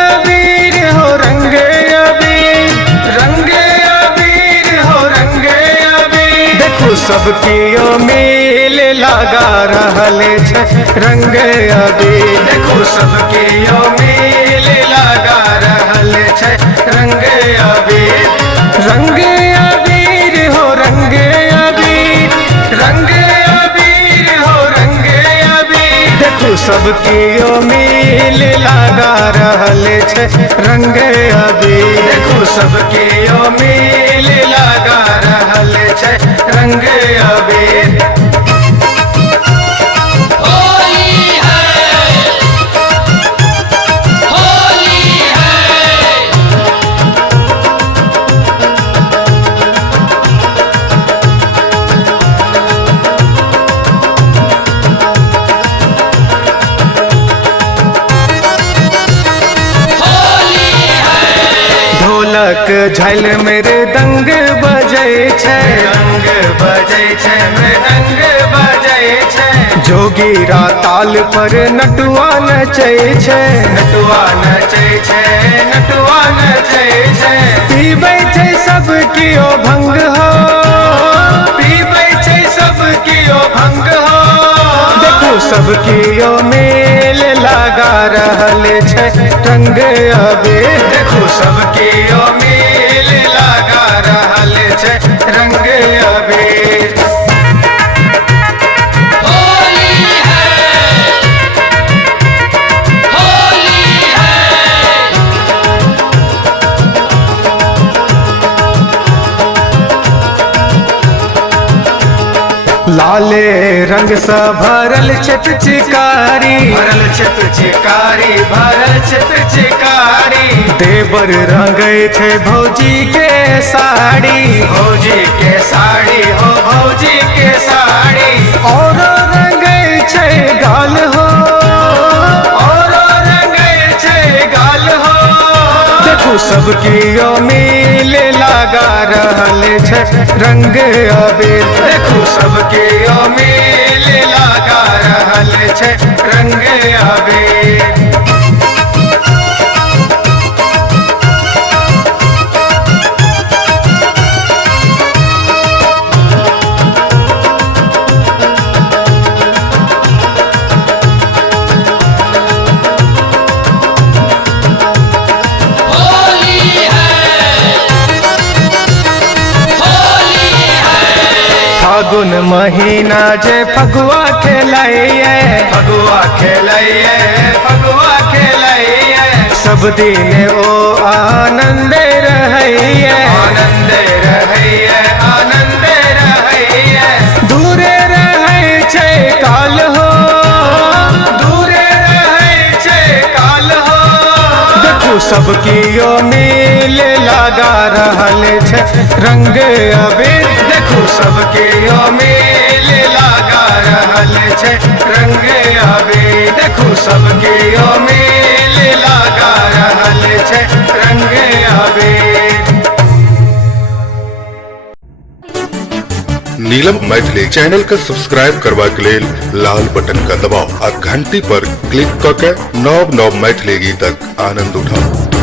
अबीर हो रंगे अबीर, रंगे अबीर हो रंगे अबीर। देखो सबकी ओ मेल लगा रहल छै रंगे अबीर। देखो सबकी ओ मेल लगा रहल छै रंगे अबीर। रंगे अबीर हो रंगे अबीर, रंगे अबीर हो रंगे अबीर। देखो सबकी ओ मेल लगा रहल छै रंगे अबीर। देखो सबकी ओ मेल लगा रहल छै रंगे अबीर। ढोलक झाल मेरे दंग बजै छै, दंग बजै छै मृदंग बजै छै। जोगीरा ताल पर नटुआ नचै छै, नटुआ नचै छै, नटुआ नचै छै। पीबै छै सब कियो भंग हो, पीबै छै सब कियो भंग हो। देखो सब कियो मेल लगा रहल छै रंग अबीर। देखो सब कियो मेल लगा रहल छै रंग अबीर। लाले रंग सा भरल छै पिचकारी, भरल छै पिचकारी, भरल छै पिचकारी। देवर रंगै छै भौजी के साड़ी, भौजी के साड़ी हो भौजी के साड़ी। और रंगै छै गाल हो, और रंगै छै गाल हो। देखो सबकी ओ मेल लगा रहल छै रंग अबीर। देखो सबकी ओ मेल लगा रहल छै रंग अबीर। फागुन महीना जे फगुआ खेलाइए, फगुआ खेलाइए, फगुआ खेलाइए। सब दिन ओ आनंद रहैए, आनंद रहैए, आनंद रहैए। दूरे रहै छै काल हो, दूरे रहै छै काल हो। देखो सबकी ओ मेल लगा रहल छै रंग अबीर। देखो सबकी ओ मेल लगा रहल छै रंग अबीर। देखो सबकी ओ मेल लगा रहल छै रंग अबीर। नीलम मैथिली चैनल का सब्सक्राइब करबा के लेल लाल बटन का दबाव आ घंटी पर क्लिक करके नव नव मैथिली गीतक आनंद उठाओ।